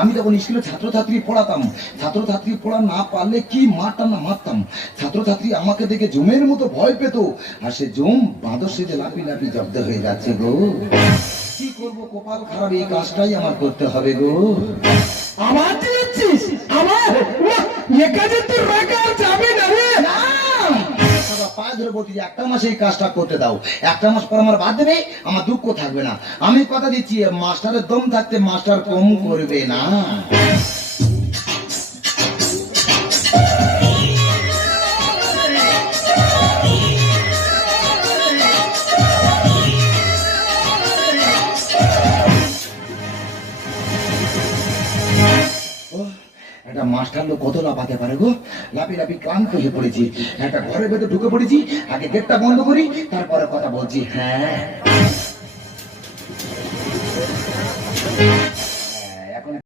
আমি যখন স্কুলে ছাত্রছাত্রী পড়াতাম, ছাত্রছাত্রী পড়া না পারলে কি মারতাম না মারতাম। ছাত্রছাত্রী আমাকে দেখে জমের মতো ভয় পেত, আর সে জম বাঁদর সেজে লাফি লাফি জব্দ হয়ে যাচ্ছে গো। কি করবো, কপাল খারাপ, এই কাজটাই আমার করতে হবে গো। আমার দিচ্ছিস আমার এ কাজে তোর রাখা যাবে না রে। না, বাবা, পায়ে ধরে বলছি যে একটা মাস এই কাজটা করতে দাও, একটা মাস পর আমার বাদ দেবে, আমার দুঃখ থাকবে না। আমি কথা দিচ্ছি, মাস্টারের দম থাকতে মাস্টার কম করবে না। একটা মাস্টার লোক কত লাফাতে পারে গো। লাফি লাফি ক্লান্ত হয়ে পড়েছি, একটা ঘরের ভেতর ঢুকে পড়েছি। আগে গেটটা বন্ধ করি, তারপরে কথা বলছি। হ্যাঁ,